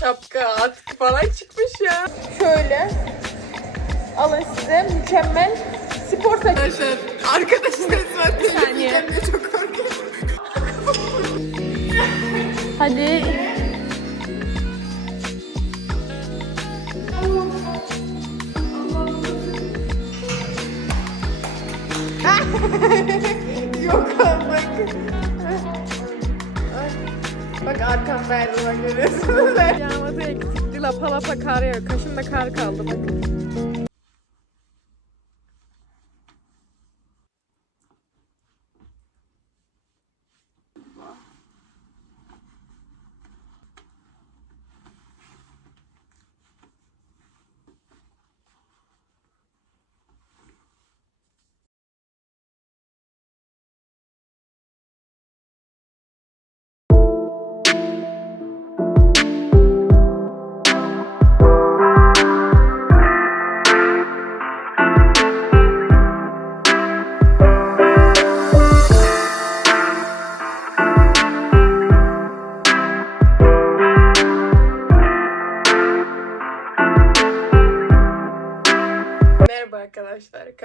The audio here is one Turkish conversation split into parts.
şapka, atkı falan çıkmış ya. Şöyle. Alın size mükemmel spor takımı. Arkadaşlar, var. Bir saniye. çok korkuyorum. Hadi. Yok artık. Arkamda her zaman görüyorsunuz. Yağmada eksikti. Lapa lapa kar yağıyor. Kaşımda kar kaldı bakın.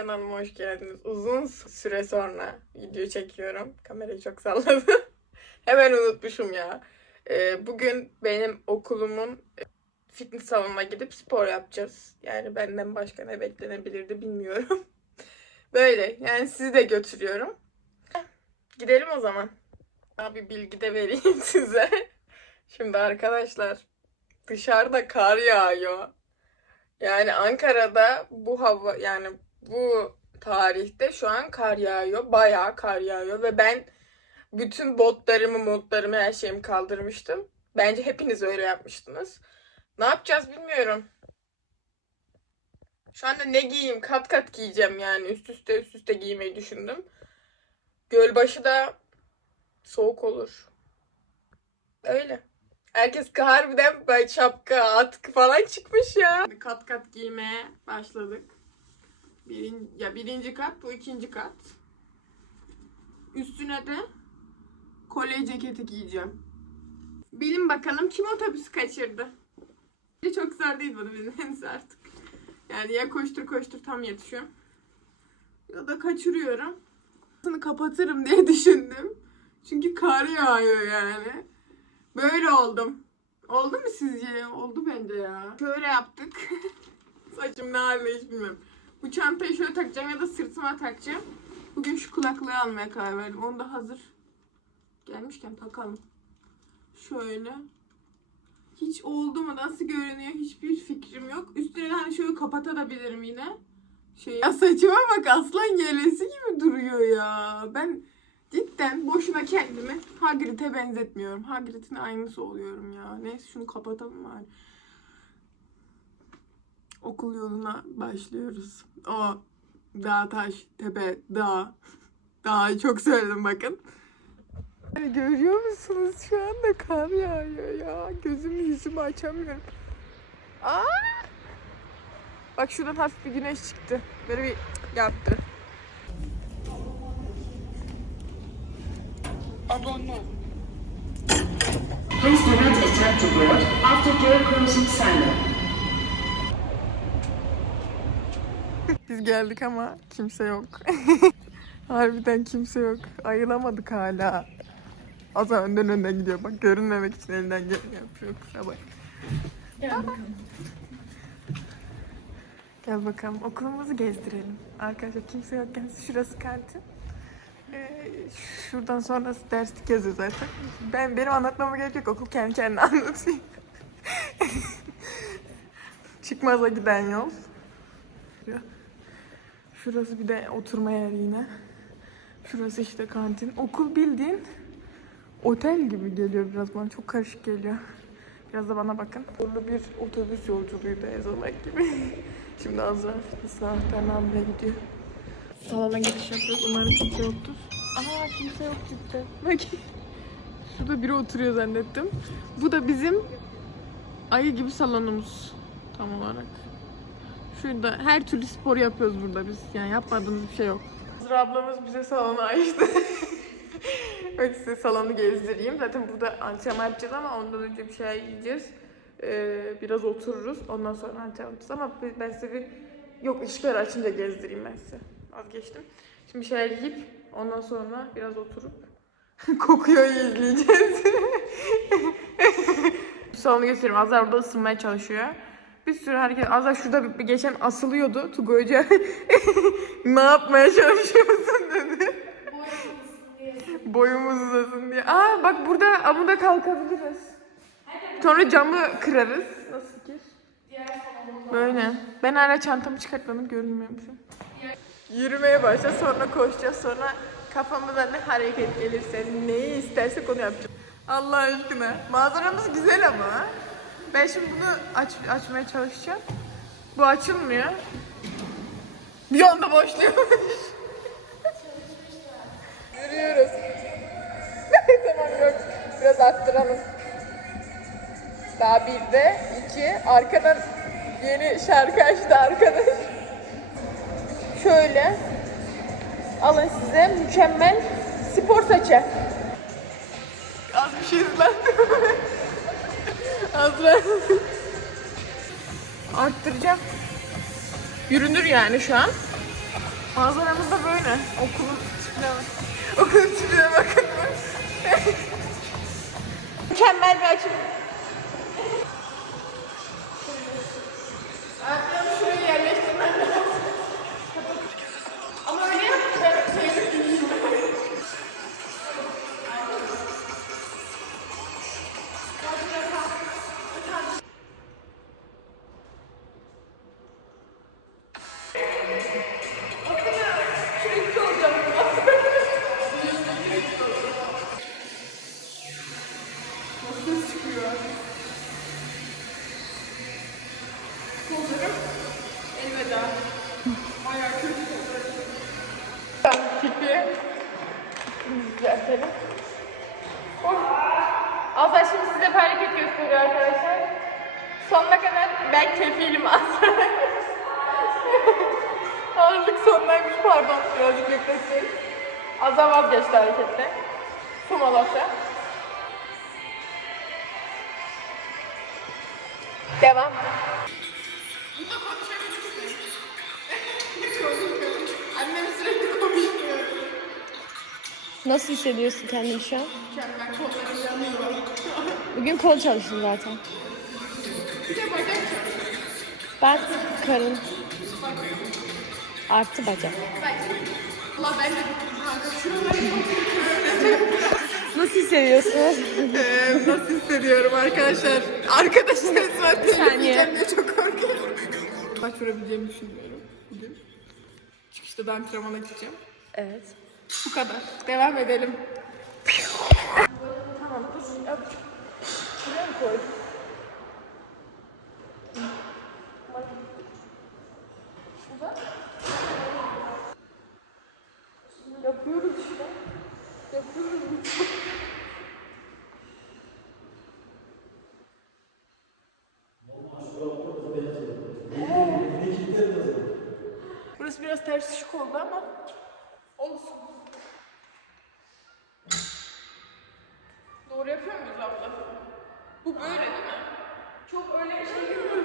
Kanalıma hoş geldiniz. Uzun süre sonra video çekiyorum. Kamerayı çok salladım. Hemen unutmuşum ya. Ee, bugün benim okulumun e, fitness salonuna gidip spor yapacağız. Yani benden başka ne beklenebilirdi bilmiyorum. Böyle, yani sizi de götürüyorum. Gidelim o zaman. Bir bilgi de vereyim size. Şimdi arkadaşlar, dışarıda kar yağıyor. Yani Ankara'da bu hava yani bu tarihte şu an kar yağıyor. Bayağı kar yağıyor ve ben bütün botlarımı, modlarımı, her şeyimi kaldırmıştım. Bence hepiniz öyle yapmıştınız. Ne yapacağız bilmiyorum. Şu anda ne giyeyim? Kat kat giyeceğim yani. Üst üste üst üste giymeyi düşündüm. Gölbaşı da soğuk olur. Öyle. Herkes harbiden böyle şapka, atkı falan çıkmış ya. Kat kat giymeye başladık. Birin, ya birinci kat, bu ikinci kat. Üstüne de kolye ceketi giyeceğim. Bilin bakalım kim otobüsü kaçırdı? Çok zor değil bunu bilmeniz artık. Yani ya koştur koştur tam yetişiyorum. Ya da kaçırıyorum. Bunu kapatırım diye düşündüm. Çünkü kar yağıyor yani. Böyle oldum. Oldu mu sizce? Oldu bence ya. Şöyle yaptık. Saçım ne haline hiç bilmiyorum. Bu çantayı şöyle takacağım ya da sırtıma takacağım. Bugün şu kulaklığı almaya karar verdim. Onu da hazır gelmişken takalım. Şöyle. Hiç oldu mu? Nasıl görünüyor? Hiçbir fikrim yok. Üstüne hani şöyle kapatabilirim yine. Şey, ya saçıma bak aslan yelesi gibi duruyor ya. Ben Cidden boşuna kendimi Hagrid'e benzetmiyorum. Hagrid'in aynısı oluyorum ya. Neyse şunu kapatalım bari. Okul yoluna başlıyoruz. O dağ, taş, tepe, dağ. Dağı çok söyledim bakın. Görüyor musunuz? Şu anda kar yağıyor ya. Gözümü yüzümü açamıyorum. Aa! Bak şuradan hafif bir güneş çıktı. Böyle bir yaptı. Please do not attempt to board after door closing silent. Biz geldik ama kimse yok. Harbiden kimse yok. Ayılamadık hala. Zaman önden önden gidiyor. Bak görünmemek için elinden geleni yapıyor. Kusura bak. Gel bakalım. Gel bakalım okulumuzu gezdirelim. Arkadaşlar kimse yokken şurası kantin. Ee, şuradan sonrası derslik yazıyor zaten. Ben benim anlatmama gerek yok. Okul kendi kendine anlatıyor. Çıkmaza giden yol. Şurası bir de oturma yeri yine. Şurası işte kantin. Okul bildiğin otel gibi geliyor biraz bana. Çok karışık geliyor. Biraz da bana bakın. Zorlu bir otobüs yolculuğuydu Ezomak gibi. Şimdi Azra fitness anahtarını almaya gidiyor. Salona giriş yapıyoruz. Umarım kimse yoktur. Aa kimse yok cidden. Bak. Şurada biri oturuyor zannettim. Bu da bizim ayı gibi salonumuz. Tam olarak. Şurada her türlü spor yapıyoruz burada biz. Yani yapmadığımız bir şey yok. Azra ablamız bize salonu açtı. Bak size salonu gezdireyim. Zaten burada antrenman yapacağız ama ondan önce bir şeyler yiyeceğiz. Ee, biraz otururuz. Ondan sonra açarız. Ama ben size bir... Yok ışıkları açınca gezdireyim ben size. Vazgeçtim. Şimdi bir şeyler yiyip ondan sonra biraz oturup kokuyor izleyeceğiz. Salonu göstereyim. Azar orada ısınmaya çalışıyor. Bir sürü hareket. Azar şurada bir, geçen asılıyordu. Tugu Hoca ne yapmaya çalışıyorsun dedi. Boyumuz uzasın diye. Aa bak burada amuda kalkabiliriz. Sonra camı kırarız. Nasıl ki? Böyle. Ben hala çantamı çıkartmadım görünmüyormuşum. Yürümeye başla sonra koşacağız sonra kafamıza ne hareket gelirse neyi istersek onu yapacağız. Allah aşkına. Manzaramız güzel ama. Ben şimdi bunu aç, açmaya çalışacağım. Bu açılmıyor. Bir anda başlıyormuş. Yürüyoruz. tamam yok. Biraz arttıralım. Daha bir de iki. Arkadan yeni şarkı açtı arkadaş. Şöyle. Alın size mükemmel spor saçı. Az bir şey izlendim. Arttıracağım. Yürünür yani şu an. Manzaramız da böyle. Okulun tipine bak. Okulun tipine bakın. Mükemmel bir açım. Molası. Devam. Burada konuşabilirsin. Konuşmuyorum. Annem sürekli konuşmuyor. Nasıl hissediyorsun kendini şu an? Mükemmel kollarım yanıyor. Bugün kol çalıştın zaten. Bir de bacak çalışıyor. Ben karın artı bacak. Allah ben de kanka şuraları çok Nasıl hissediyorsunuz? Ee, nasıl hissediyorum arkadaşlar? Arkadaşlar saniye. temizleyeceğim diye çok korkuyorum. Başvurabileceğimi düşünmüyorum bugün. Çıkışta da antrenmana gideceğim. Evet. Bu kadar. Devam edelim. tamam dur. Yap. Şuraya mı koydum? Burası biraz ters ışık oldu ama olsun. Doğru yapıyor muyuz abla? Bu böyle değil mi? Çok öyle bir şey değil mi?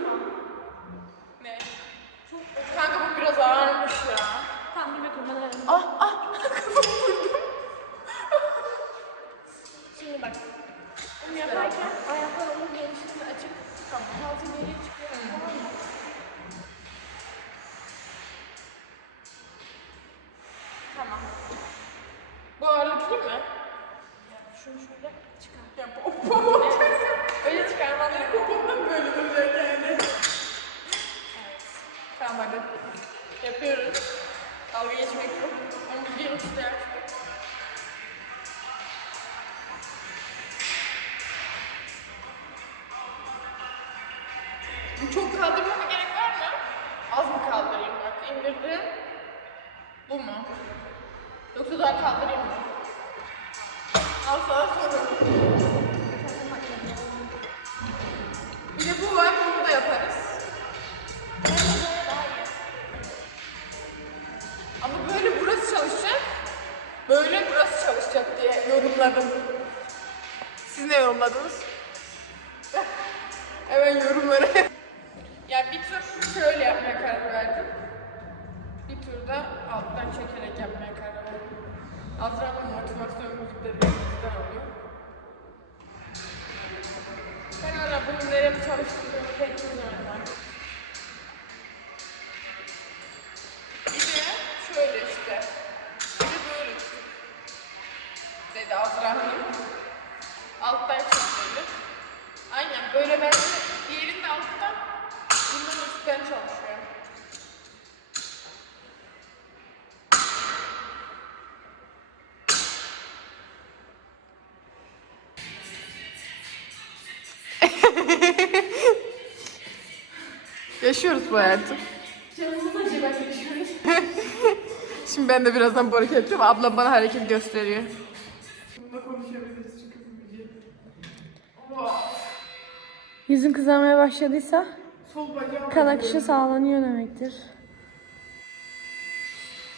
Bu mu? Yoksa daha kaldırayım mı? Al sana sorun. Bir de bu var, bunu da yaparız. Ama böyle burası çalışacak, böyle burası çalışacak diye yorumladım. Siz ne yorumladınız? evet. yorumlara. ya bir tur şöyle yapmaya karar verdim. Bir turda alttan çekerek yapmaya karar verdim. Azra'nın motivasyon müzikleri güzel oluyor. Ben hala bunun nereye çalıştığını pek bilmiyorum Yaşıyoruz bu hayatı. Şimdi ben de birazdan bu hareket yapacağım. Ablam bana hareket gösteriyor. Bununla konuşabiliriz çünkü bu video. Yüzün kızarmaya başladıysa Sol bacağım kan akışı sağlanıyor demektir.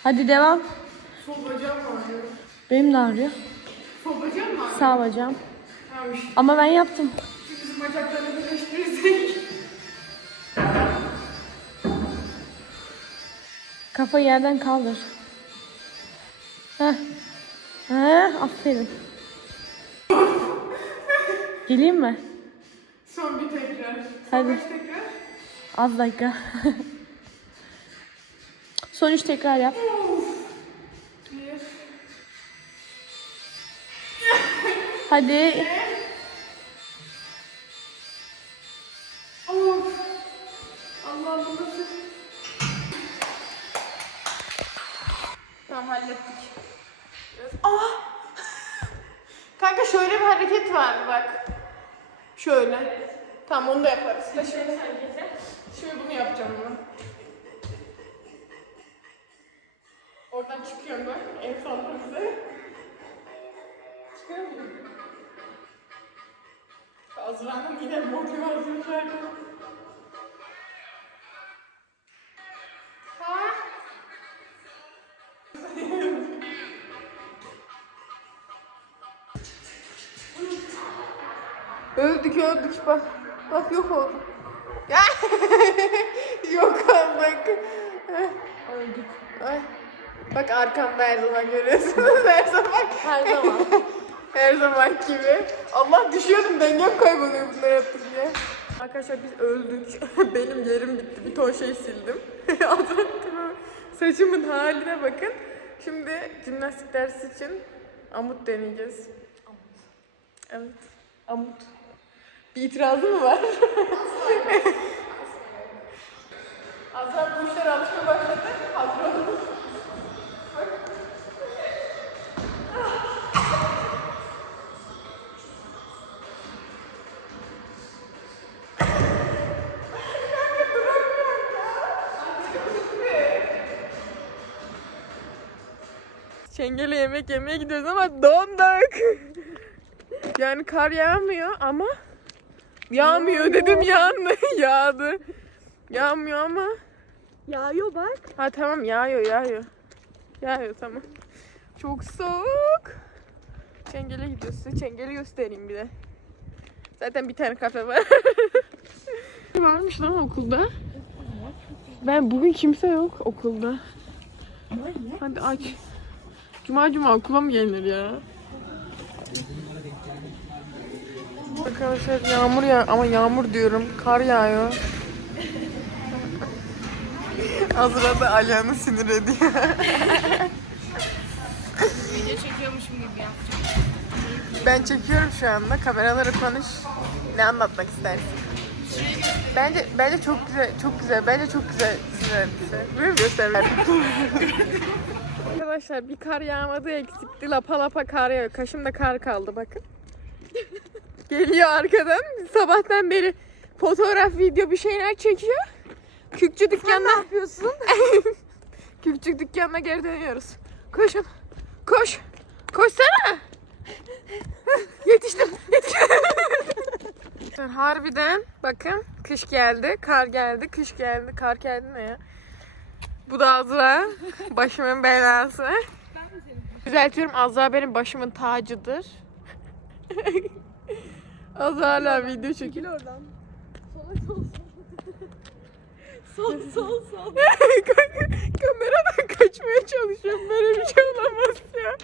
Hadi devam. Sol bacağım ağrıyor. Benim de ağrıyor. Sol bacağım mı ağrıyor? Sağ bacağım. Tamam işte. Ama ben yaptım. Bizim bacaklarını birleştirirsek. Kafayı yerden kaldır. Heh. Heh, aferin. Geleyim mi? Son bir tekrar. Hadi. Son kaç tekrar? Az dakika. Son üç tekrar yap. Hadi. Azra'nın yine motivasyon şarkı. Ha? öldük öldük bak. Bak yok oldu. Yok olduk. Öldük. Ay. Bak arkamda her zaman görüyorsunuz. Her zaman. Her zaman. Her zaman gibi. Allah düşüyordum dengem kayboluyor bunları yaptık diye. Arkadaşlar biz öldük. Benim yerim bitti. Bir ton şey sildim. Azrattım. Saçımın haline bakın. Şimdi jimnastik dersi için amut deneyeceğiz. Evet. Amut. Bir itirazı mı var? Azra bu işlere alışmaya başladı. Hazır Çengeli yemek yemeye gidiyoruz ama donduk. Yani kar yağmıyor ama yağmıyor dedim yağdı. Yağdı. Yağmıyor ama. Yağıyor bak. Ha tamam yağıyor yağıyor. Yağıyor tamam. Çok soğuk. Çengele gidiyoruz. Size çengeli göstereyim bir de. Zaten bir tane kafe var. Varmış lan okulda. Ben bugün kimse yok okulda. Hadi aç. Cuma cuma okula mı gelinir ya? Arkadaşlar yağmur ya ama yağmur diyorum. Kar yağıyor. Azra da Alihan'ı sinir ediyor. Video çekiyormuşum gibi yapacağım. Ben çekiyorum şu anda. Kameralara konuş. Ne anlatmak istersin? Bence bence çok güzel, çok güzel. Bence çok güzel şey. Böyle göstermek? Arkadaşlar bir kar yağmadı eksikti. Lapa lapa kar yağıyor. Kaşımda kar kaldı bakın. Geliyor arkadan. Sabahtan beri fotoğraf, video bir şeyler çekiyor. Kükçü dükkanına... ne yapıyorsun? Kükçü dükkanına geri dönüyoruz. Koşun. Koş. Koşsana. Yetiştim. Yetiştim. Harbiden bakın kış geldi, kar geldi, kış geldi, kar geldi ne ya? Bu da Azra. Başımın belası. Düzeltiyorum Azra benim başımın tacıdır. Azra hala video çekiyor. oradan. Sol sol sol. Kameradan kaçmaya çalışıyorum. Böyle bir şey olamaz ya.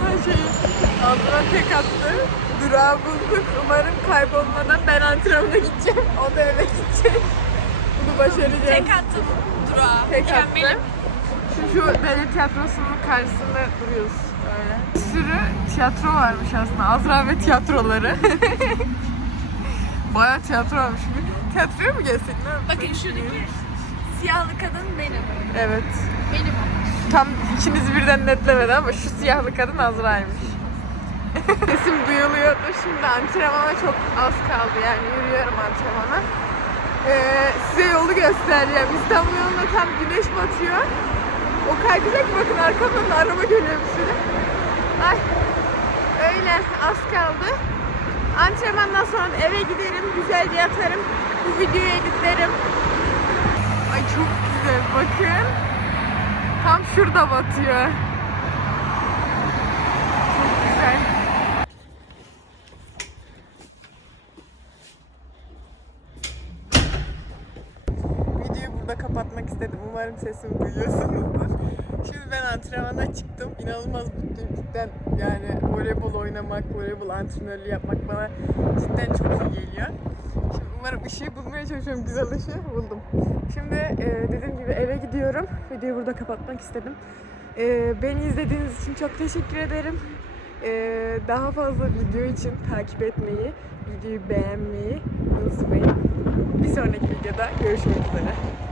Bana şey ağzına tek attı. Durağı bulduk. Umarım kaybolmadan ben antrenmana gideceğim. O da eve gidecek. Bunu başaracağız. Tek attım durağa. Tek Mükemmelim. attı. Şimdi şu devlet tiyatrosunun karşısında duruyoruz böyle. Bir sürü tiyatro varmış aslında. Azra ve tiyatroları. Baya tiyatro varmış. Bir Tiyatroya mı gelsek ne? Bakın şuradaki siyahlı kadın benim. Evet. Benim o. Tam ikimiz birden netlemedi ama şu siyahlı kadın Azra'ymış. Sesim duyuluyordu. Şimdi antrenmana çok az kaldı yani yürüyorum antrenmana. Ee, size yolu göstereceğim. İstanbul yolunda tam güneş batıyor. O ki bakın arkamdan da araba geliyor bir sürü. Ay öyle az kaldı. Antrenmandan sonra eve giderim, güzelce yatarım. Bu videoyu editlerim. Ay çok güzel bakın. Tam şurada batıyor. Çok güzel. Videoyu burada kapatmak istedim. Umarım sesimi duyuyorsunuzdur. Şimdi ben antrenmana çıktım. İnanılmaz mutluyum cidden. Yani voleybol oynamak, voleybol antrenörlüğü yapmak bana cidden çok iyi geliyor. Umarım ışığı bulmaya çalışıyorum. Güzel ışığı buldum. Şimdi e, dediğim gibi eve gidiyorum. Videoyu burada kapatmak istedim. E, beni izlediğiniz için çok teşekkür ederim. E, daha fazla video için takip etmeyi, videoyu beğenmeyi unutmayın. Bir sonraki videoda görüşmek üzere.